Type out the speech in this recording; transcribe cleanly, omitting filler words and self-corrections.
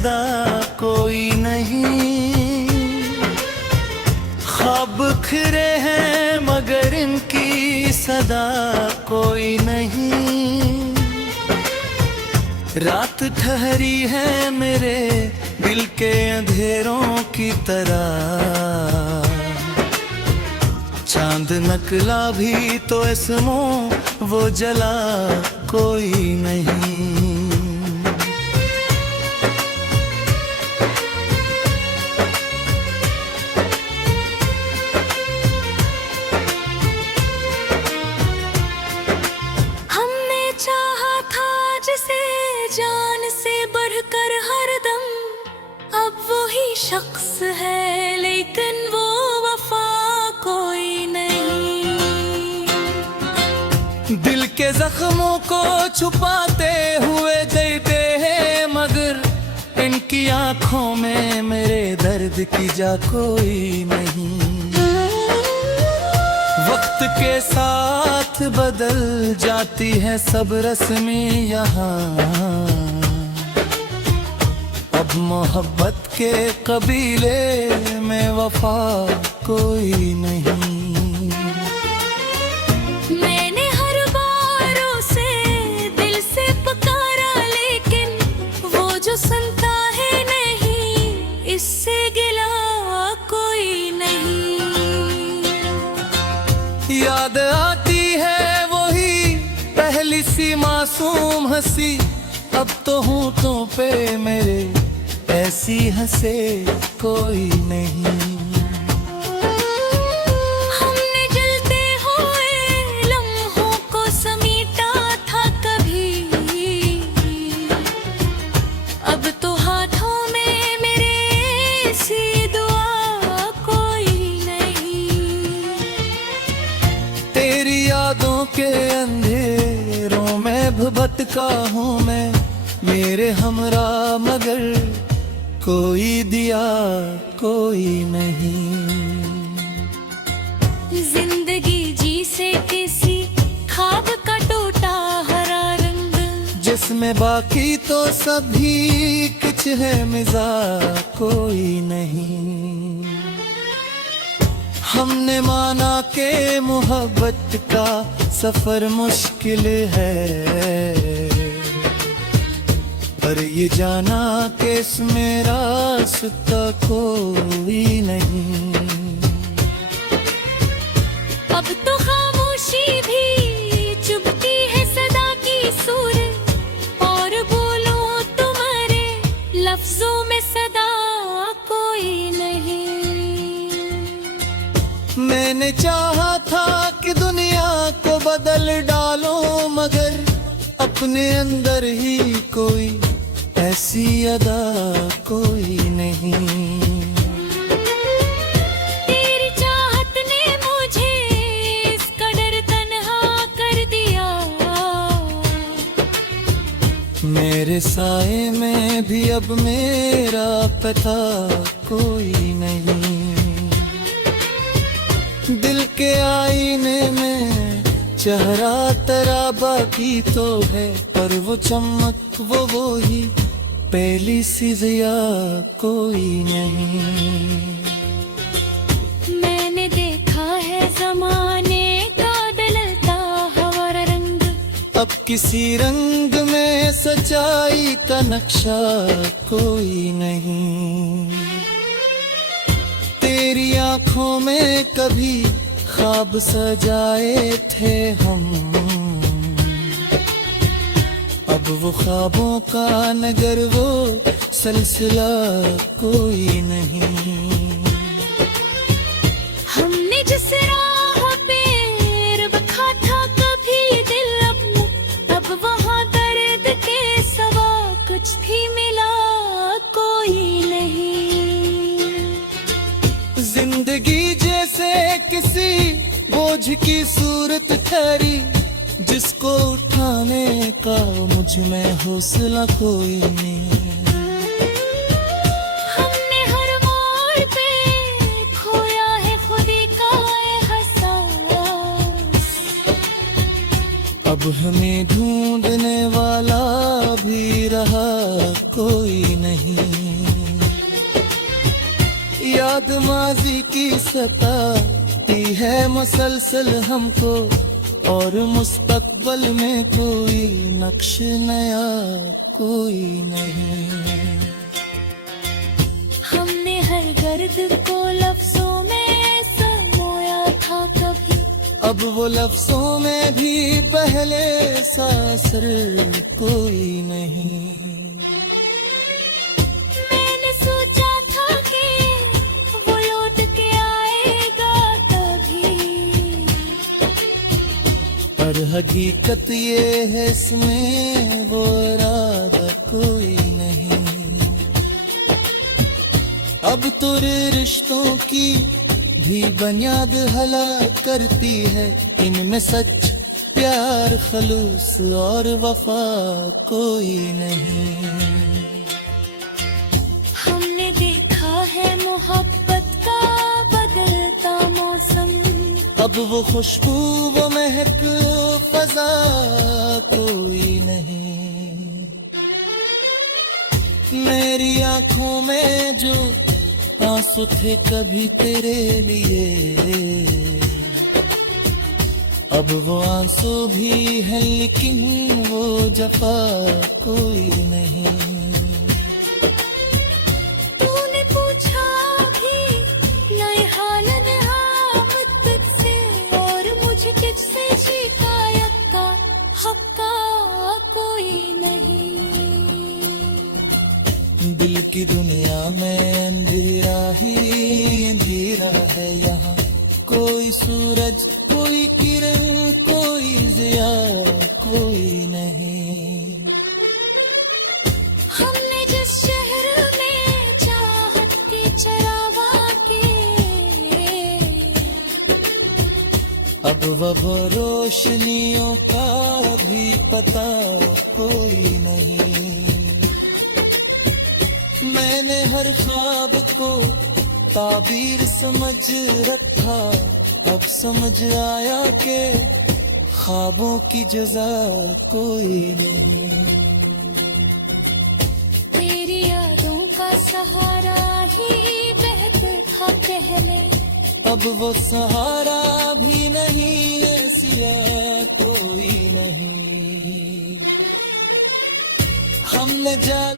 सदा कोई नहीं। ख्वाब बिखरे हैं मगर इनकी सदा कोई नहीं। रात ठहरी है मेरे दिल के अंधेरों की तरह। चांद नकला भी तो इसमें वो जला कोई नहीं। हमने चाहा था जिसे जान से बढ़कर हरदम, अब वही शख्स है लेकिन वो वफा कोई नहीं। दिल के जख्मों को छुपाते हुए देते हैं मगर इनकी आंखों में मेरे दर्द की जा कोई नहीं। वक्त के साथ बदल जाती है सब रस्में यहाँ। अब मोहब्बत के कबीले में वफा कोई नहीं। मैंने हर बार उसे दिल से पुकारा लेकिन वो जो सुनता है नहीं, इससे गिला कोई नहीं। याद आती है वही पहली सी मासूम हंसी, अब तो होठों पे मेरे ऐसी हंसे कोई नहीं। हमने जलते हुए लम्हों को समेटा था कभी, अब तो हाथों में मेरे ऐसी दुआ कोई नहीं। तेरी यादों के अंधेरों में भटका हूँ मैं, मेरे हमरा मगर कोई दिया कोई नहीं। जिंदगी जी से किसी ख्वाब का टूटा हरा रंग, जिसमें बाकी तो सभी कुछ है मिजा कोई नहीं। हमने माना के मोहब्बत का सफर मुश्किल है, पर ये जाना कि इसमें रास्ता कोई नहीं। अब तो खामोशी भी चुभती है सदा की सुर, और बोलो तुम्हारे लफ्जों में सदा कोई नहीं। मैंने चाहा था कि दुनिया को बदल डालो मगर अपने अंदर ही कोई ऐसी अदा कोई नहीं। तेरी चाहत ने मुझे इस कदर तन्हा कर दिया, मेरे साए में भी अब मेरा पता कोई नहीं। दिल के आईने में चेहरा तेरा बाकी तो है, पर वो चमक वो ही पहली सी ज़िया कोई नहीं। मैंने देखा है ज़माने का बदलता हमारा रंग, अब किसी रंग में सच्चाई का नक्शा कोई नहीं। तेरी आंखों में कभी ख्वाब सजाए थे हम, अब वो ख्वाबों का नगर वो सिलसिला कोई नहीं। हमने जिस राह पे रखा था कभी दिल, अब वहाँ दर्द के सिवा कुछ भी मिला कोई नहीं। जिंदगी जैसे किसी बोझ की सूरत ठहरी, जिसको उठाने का मुझ में हौसला कोई नहीं। हमने हर मोड़ पे खोया है खुदी का एहसास, अब हमें ढूंढने वाला भी रहा कोई नहीं। याद माजी की सताती है मसलसल हमको, और मुस्तकबल में कोई नक्श नया कोई नहीं। हमने हर गर्द को लफ्जों में समोया था कभी, अब वो लफ्जों में भी पहले सा असर कोई नहीं। मैंने सोचा था कि वो लौट के आएगा कभी, पर हकीकत ये है इसमें वो इरादा कोई नहीं। अब तुरे रिश्तों की भी बुनियाद हला करती है, इनमें सच प्यार खलूस और वफा कोई नहीं। हमने देखा है मोहब्बत का बदलता मौसम, अब वो खुशबू वो महक फजा कोई नहीं। मेरी आंखों में जो आंसू थे कभी तेरे लिए, अब वो आंसू भी है लेकिन वो जफा कोई नहीं। तूने पूछा भी नए हाल मुद्दत से, और मुझे तुझसे शिकायत का हक्का कोई नहीं। दिल की दुनिया में अंधेरा ही अंधेरा है यहाँ, कोई सूरज कोई किरण कोई जिया कोई नहीं। हमने जिस शहर में चाहत के चरावा के, अब वह रोशनियों का भी पता कोई नहीं। मैंने हर ख्वाब को ताबीर समझ रखा, अब समझ आया कि ख्वाबों की जजा कोई नहीं। तेरी यादों का सहारा ही बेहतर था पहले, अब वो सहारा भी नहीं है सिया कोई नहीं। हमने जान